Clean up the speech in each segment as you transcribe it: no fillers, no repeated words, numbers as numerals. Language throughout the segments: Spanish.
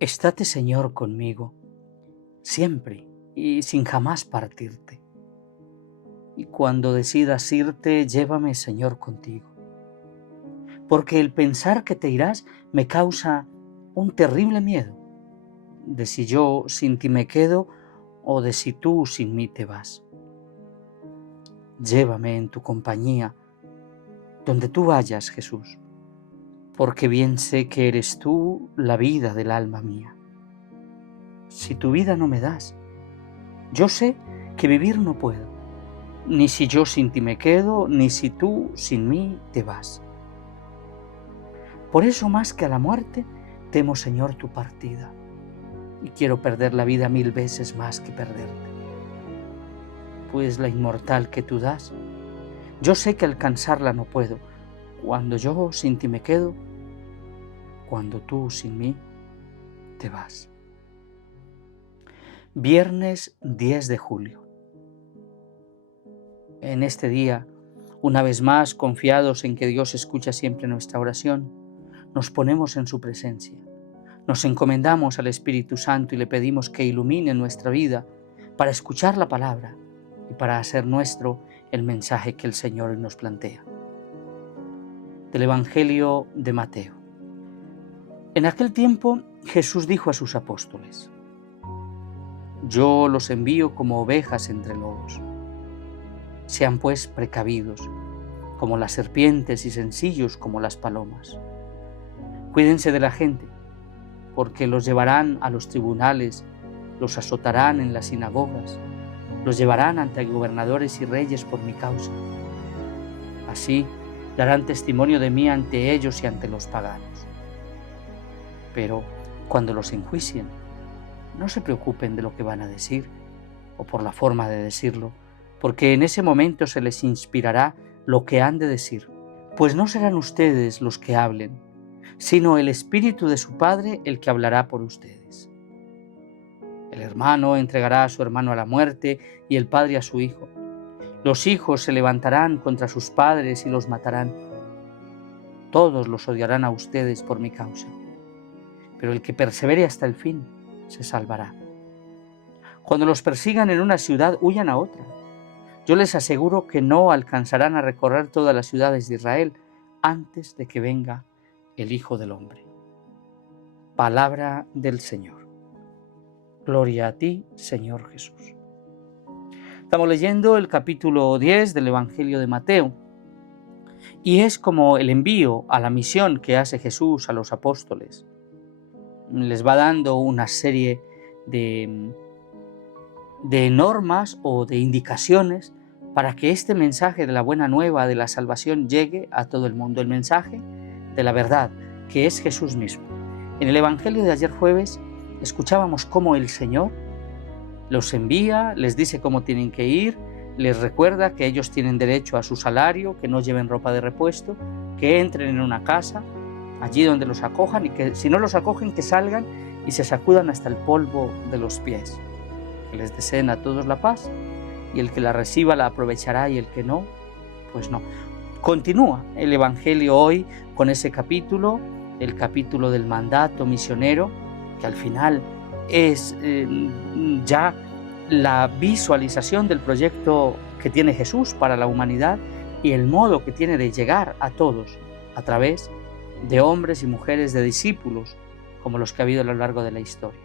Estate, Señor, conmigo, siempre y sin jamás partirte. Y cuando decidas irte, llévame, Señor, contigo. Porque el pensar que te irás me causa un terrible miedo, de si yo sin ti me quedo o de si tú sin mí te vas. Llévame en tu compañía, donde tú vayas, Jesús, porque bien sé que eres tú la vida del alma mía. Si tu vida no me das, yo sé que vivir no puedo, ni si yo sin ti me quedo, ni si tú sin mí te vas. Por eso, más que a la muerte, temo, Señor, tu partida, y quiero perder la vida 1000 veces más que perderte. Pues la inmortal que tú das, yo sé que alcanzarla no puedo, cuando yo sin ti me quedo, cuando tú sin mí te vas. Viernes 10 de julio. En este día, una vez más, confiados en que Dios escucha siempre nuestra oración, nos ponemos en su presencia. Nos encomendamos al Espíritu Santo y le pedimos que ilumine nuestra vida para escuchar la palabra y para hacer nuestro el mensaje que el Señor nos plantea. Del Evangelio de Mateo. En aquel tiempo Jesús dijo a sus apóstoles: Yo los envío como ovejas entre lobos. Sean pues precavidos, como las serpientes, y sencillos como las palomas. Cuídense de la gente, porque los llevarán a los tribunales, los azotarán en las sinagogas, los llevarán ante gobernadores y reyes por mi causa. Así darán testimonio de mí ante ellos y ante los paganos. Pero cuando los enjuicien, no se preocupen de lo que van a decir o por la forma de decirlo, porque en ese momento se les inspirará lo que han de decir, pues no serán ustedes los que hablen, sino el Espíritu de su Padre el que hablará por ustedes. El hermano entregará a su hermano a la muerte y el padre a su hijo. Los hijos se levantarán contra sus padres y los matarán. Todos los odiarán a ustedes por mi causa, pero el que persevere hasta el fin se salvará. Cuando los persigan en una ciudad, huyan a otra. Yo les aseguro que no alcanzarán a recorrer todas las ciudades de Israel antes de que venga el Hijo del Hombre. Palabra del Señor. Gloria a ti, Señor Jesús. Estamos leyendo el capítulo 10 del Evangelio de Mateo y es como el envío a la misión que hace Jesús a los apóstoles. Les va dando una serie de normas o de indicaciones para que este mensaje de la buena nueva de la salvación llegue a todo el mundo, el mensaje de la verdad, que es Jesús mismo. En el Evangelio de ayer jueves escuchábamos cómo el Señor los envía, les dice cómo tienen que ir, les recuerda que ellos tienen derecho a su salario, que no lleven ropa de repuesto, que entren en una casa, allí donde los acojan, y que si no los acogen, que salgan y se sacudan hasta el polvo de los pies. Que les deseen a todos la paz, y el que la reciba la aprovechará y el que no, pues no. Continúa el Evangelio hoy con ese capítulo, el capítulo del mandato misionero, que al final es ya la visualización del proyecto que tiene Jesús para la humanidad y el modo que tiene de llegar a todos a través de hombres y mujeres, de discípulos, como los que ha habido a lo largo de la historia.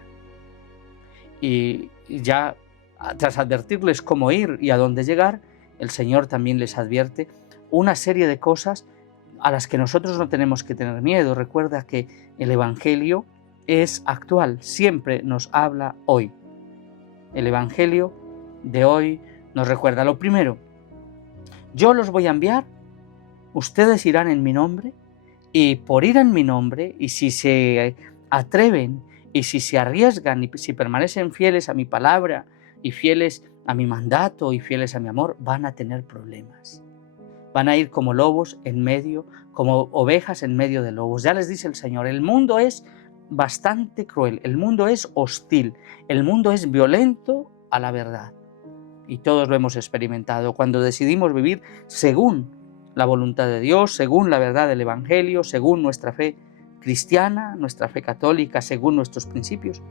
Y ya tras advertirles cómo ir y a dónde llegar, el Señor también les advierte una serie de cosas a las que nosotros no tenemos que tener miedo. Recuerda que el Evangelio es actual, siempre nos habla hoy. El Evangelio de hoy nos recuerda lo primero: yo los voy a enviar, ustedes irán en mi nombre, y por ir en mi nombre, y si se atreven, y si se arriesgan, y si permanecen fieles a mi palabra, y fieles a mi mandato, y fieles a mi amor, van a tener problemas. Van a ir como lobos en medio, como ovejas en medio de lobos. Ya les dice el Señor, el mundo es bastante cruel, el mundo es hostil, el mundo es violento a la verdad. Y todos lo hemos experimentado cuando decidimos vivir según la voluntad de Dios, según la verdad del Evangelio, según nuestra fe, cristiana, nuestra fe católica, según nuestros principios,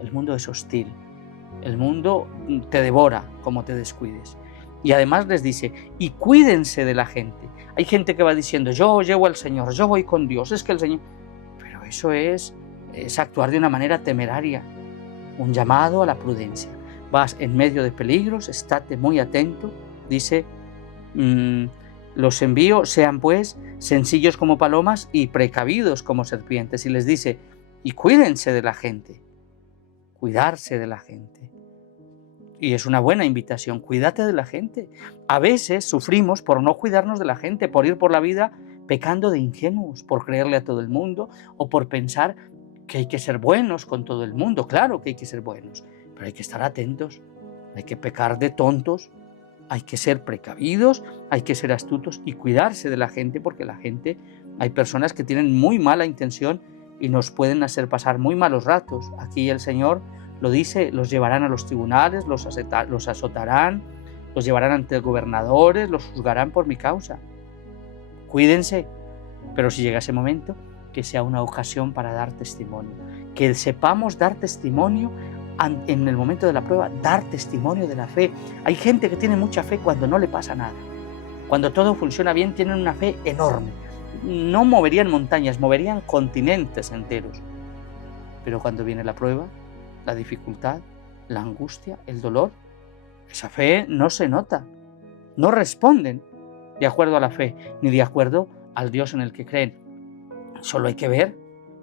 el mundo es hostil. El mundo te devora como te descuides. Y además les dice, y cuídense de la gente. Hay gente que va diciendo, yo llevo al Señor, yo voy con Dios, es que el Señor... Pero eso es actuar de una manera temeraria, un llamado a la prudencia. Vas en medio de peligros, estate muy atento, dice, los envío, sean pues sencillos como palomas y precavidos como serpientes. Y les dice, y cuídense de la gente, cuidarse de la gente. Y es una buena invitación, cuídate de la gente. A veces sufrimos por no cuidarnos de la gente, por ir por la vida pecando de ingenuos, por creerle a todo el mundo o por pensar que hay que ser buenos con todo el mundo. Claro que hay que ser buenos, pero hay que estar atentos, hay que pecar de tontos, hay que ser precavidos, hay que ser astutos y cuidarse de la gente, porque la gente, hay personas que tienen muy mala intención y nos pueden hacer pasar muy malos ratos. Aquí el Señor lo dice, los llevarán a los tribunales, los azotarán, los llevarán ante gobernadores, los juzgarán por mi causa. Cuídense, pero si llega ese momento, que sea una ocasión para dar testimonio, que sepamos dar testimonio en el momento de la prueba, dar testimonio de la fe. Hay gente que tiene mucha fe cuando no le pasa nada, cuando todo funciona bien, tienen una fe enorme, no moverían montañas, moverían continentes enteros, pero cuando viene la prueba, la dificultad, la angustia, el dolor, esa fe no se nota, no responden de acuerdo a la fe, ni de acuerdo al Dios en el que creen. Solo hay que ver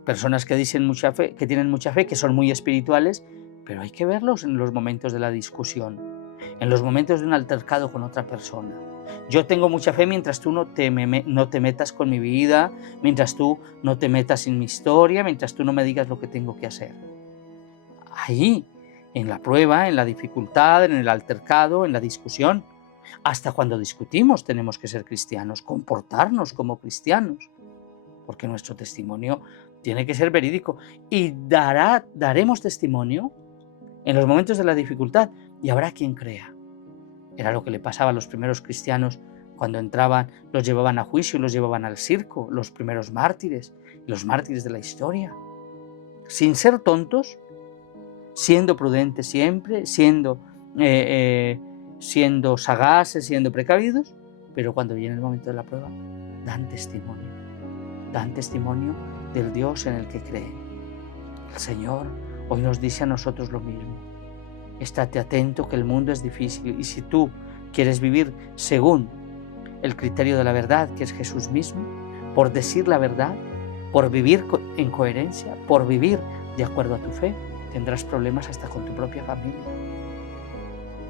personas que dicen mucha fe, que tienen mucha fe, que son muy espirituales, pero hay que verlos en los momentos de la discusión, en los momentos de un altercado con otra persona. Yo tengo mucha fe mientras tú no te metas con mi vida, mientras tú no te metas en mi historia, mientras tú no me digas lo que tengo que hacer. Ahí, en la prueba, en la dificultad, en el altercado, en la discusión, hasta cuando discutimos tenemos que ser cristianos, comportarnos como cristianos, porque nuestro testimonio tiene que ser verídico y daremos testimonio en los momentos de la dificultad y habrá quien crea. Era lo que le pasaba a los primeros cristianos cuando entraban, los llevaban a juicio y los llevaban al circo, los primeros mártires, los mártires de la historia. Sin ser tontos, siendo prudentes siempre, siendo sagaces, siendo precavidos, pero cuando viene el momento de la prueba, dan testimonio del Dios en el que creen. El Señor hoy nos dice a nosotros lo mismo. Estate atento que el mundo es difícil y si tú quieres vivir según el criterio de la verdad, que es Jesús mismo, por decir la verdad, por vivir en coherencia, por vivir de acuerdo a tu fe, tendrás problemas hasta con tu propia familia.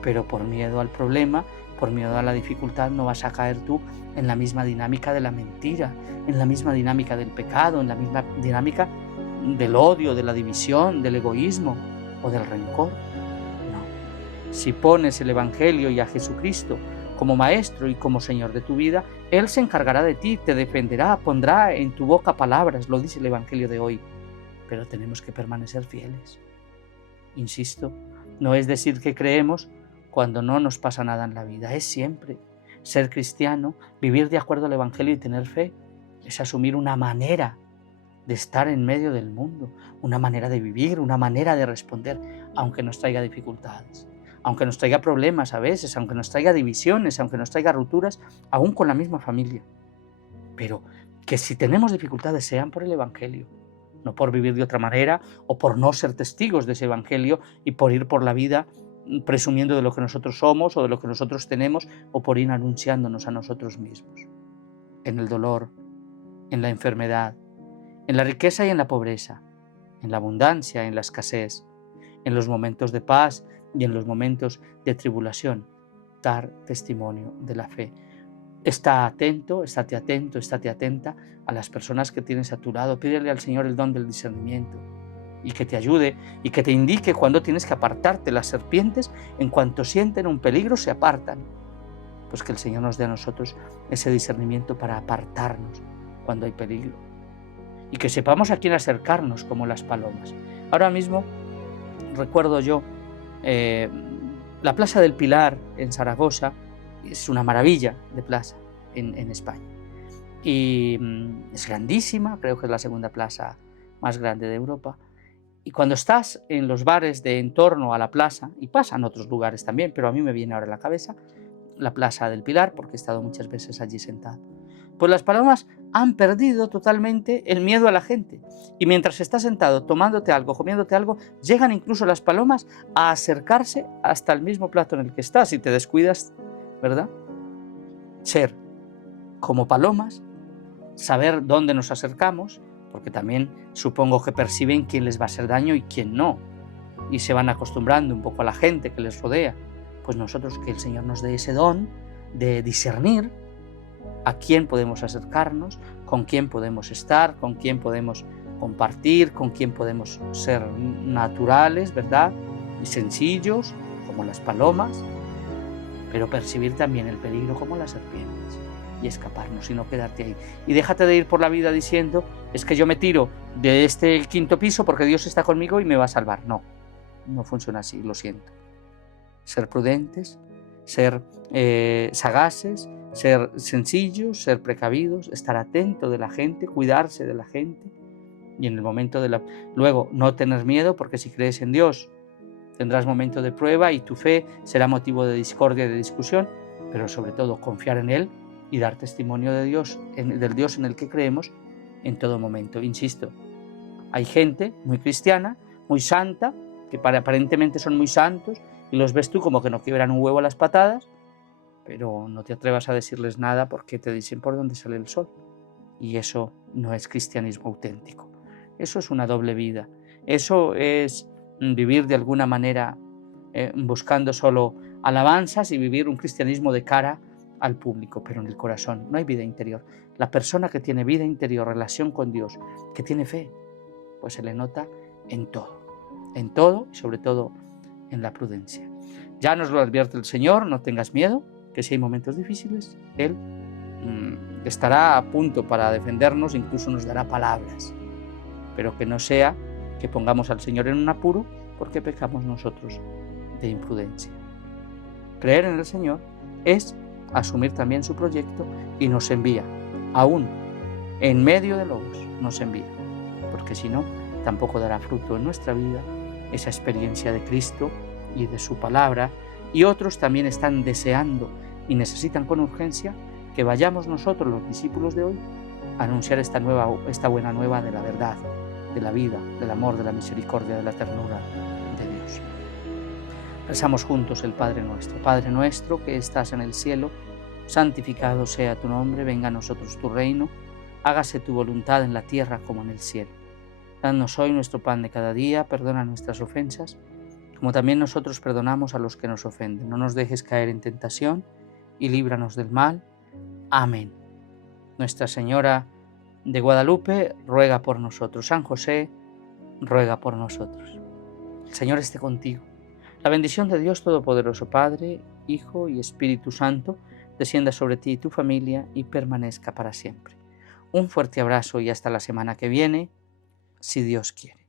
Pero por miedo al problema, por miedo a la dificultad, no vas a caer tú en la misma dinámica de la mentira, en la misma dinámica del pecado, en la misma dinámica del odio, de la división, del egoísmo o del rencor. No. Si pones el Evangelio y a Jesucristo como Maestro y como Señor de tu vida, Él se encargará de ti, te defenderá, pondrá en tu boca palabras, lo dice el Evangelio de hoy. Pero tenemos que permanecer fieles. Insisto, no es decir que creemos cuando no nos pasa nada en la vida, es siempre. Ser cristiano, vivir de acuerdo al Evangelio y tener fe, es asumir una manera de estar en medio del mundo, una manera de vivir, una manera de responder, aunque nos traiga dificultades, aunque nos traiga problemas a veces, aunque nos traiga divisiones, aunque nos traiga rupturas, aún con la misma familia. Pero que si tenemos dificultades sean por el Evangelio, no por vivir de otra manera o por no ser testigos de ese Evangelio y por ir por la vida presumiendo de lo que nosotros somos o de lo que nosotros tenemos o por ir anunciándonos a nosotros mismos. En el dolor, en la enfermedad, en la riqueza y en la pobreza, en la abundancia, en la escasez, en los momentos de paz y en los momentos de tribulación, dar testimonio de la fe. Estate atento, estate atenta a las personas que tienes a tu lado. Pídele al Señor el don del discernimiento y que te ayude y que te indique cuando tienes que apartarte. Las serpientes, en cuanto sienten un peligro, se apartan. Pues que el Señor nos dé a nosotros ese discernimiento para apartarnos cuando hay peligro. Y que sepamos a quién acercarnos como las palomas. Ahora mismo recuerdo yo la Plaza del Pilar en Zaragoza. Es una maravilla de plaza en España. y es grandísima, creo que es la segunda plaza más grande de Europa. Y cuando estás en los bares de en torno a la plaza, y pasa en otros lugares también, pero a mí me viene ahora a la cabeza, la Plaza del Pilar, porque he estado muchas veces allí sentado, pues las palomas han perdido totalmente el miedo a la gente. Y mientras estás sentado tomándote algo, comiéndote algo, llegan incluso las palomas a acercarse hasta el mismo plato en el que estás y te descuidas, ¿verdad? Ser como palomas, saber dónde nos acercamos, porque también supongo que perciben quién les va a hacer daño y quién no, y se van acostumbrando un poco a la gente que les rodea. Pues nosotros, que el Señor nos dé ese don de discernir a quién podemos acercarnos, con quién podemos estar, con quién podemos compartir, con quién podemos ser naturales, ¿verdad? Y sencillos, como las palomas, pero percibir también el peligro como las serpientes y escaparnos y no quedarte ahí. Y déjate de ir por la vida diciendo, es que yo me tiro de este quinto piso porque Dios está conmigo y me va a salvar. No, no funciona así, lo siento. Ser prudentes, ser sagaces, ser sencillos, ser precavidos, estar atento de la gente, cuidarse de la gente y en el momento de luego no tener miedo, porque si crees en Dios tendrás momento de prueba y tu fe será motivo de discordia y de discusión, pero sobre todo confiar en Él y dar testimonio de Dios, del Dios en el que creemos en todo momento. Insisto, hay gente muy cristiana, muy santa, que aparentemente son muy santos y los ves tú como que no quiebran un huevo a las patadas, pero no te atrevas a decirles nada porque te dicen por dónde sale el sol. Y eso no es cristianismo auténtico. Eso es una doble vida. Eso es vivir de alguna manera buscando solo alabanzas y vivir un cristianismo de cara al público, pero en el corazón no hay vida interior. La persona que tiene vida interior, relación con Dios, que tiene fe, pues se le nota en todo y sobre todo en la prudencia. Ya nos lo advierte el Señor, no tengas miedo, que si hay momentos difíciles, Él estará a punto para defendernos, incluso nos dará palabras, pero que no sea que pongamos al Señor en un apuro porque pecamos nosotros de imprudencia. Creer en el Señor es asumir también su proyecto y nos envía, aún en medio de lobos, nos envía, porque si no, tampoco dará fruto en nuestra vida esa experiencia de Cristo y de su palabra, y otros también están deseando y necesitan con urgencia que vayamos nosotros, los discípulos de hoy, a anunciar esta buena nueva de la verdad, de la vida, del amor, de la misericordia, de la ternura de Dios. Rezamos juntos el Padre Nuestro. Padre nuestro que estás en el cielo, santificado sea tu nombre, venga a nosotros tu reino, hágase tu voluntad en la tierra como en el cielo. Danos hoy nuestro pan de cada día, perdona nuestras ofensas, como también nosotros perdonamos a los que nos ofenden. No nos dejes caer en tentación y líbranos del mal. Amén. Nuestra Señora de Guadalupe ruega por nosotros. San José ruega por nosotros. El Señor esté contigo. La bendición de Dios Todopoderoso, Padre, Hijo y Espíritu Santo, descienda sobre ti y tu familia y permanezca para siempre. Un fuerte abrazo y hasta la semana que viene, si Dios quiere.